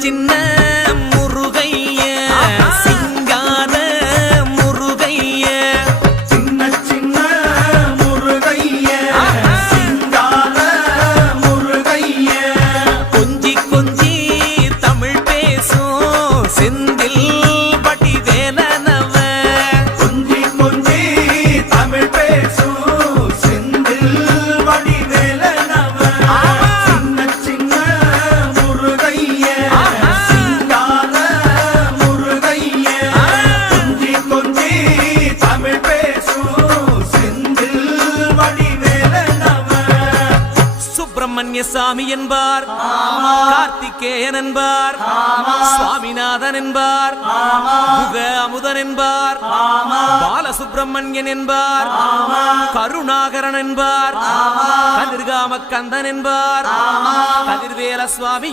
சின்ன முருகைய சிங்கார முருகைய சின்ன சின்ன முருகைய சிங்கார முருகைய கொஞ்சி கொஞ்சி தமிழ் பேசும் செந்தில் வடிவேலனவ கொஞ்சி கொஞ்சி தமிழ் பேசும் செந்தில் வடிவேலனவ சின்ன சின்ன முருகைய சிங்கார முருகைய கொஞ்சி கொஞ்சி தமிழ் பேசும் செந்தில் வடிவேலனவ சுப்பிரமணிய சாமி என்பார் கார்த்திகேயன் என்பார் சுவாமிநாதன் என்பார் முக அமுதன் என்பார் பாலசுப்பிரமணியன் என்பார் கருணாகரன் என்பார் கதிர்காம கந்தன் என்பார் கதிர்வேல சுவாமி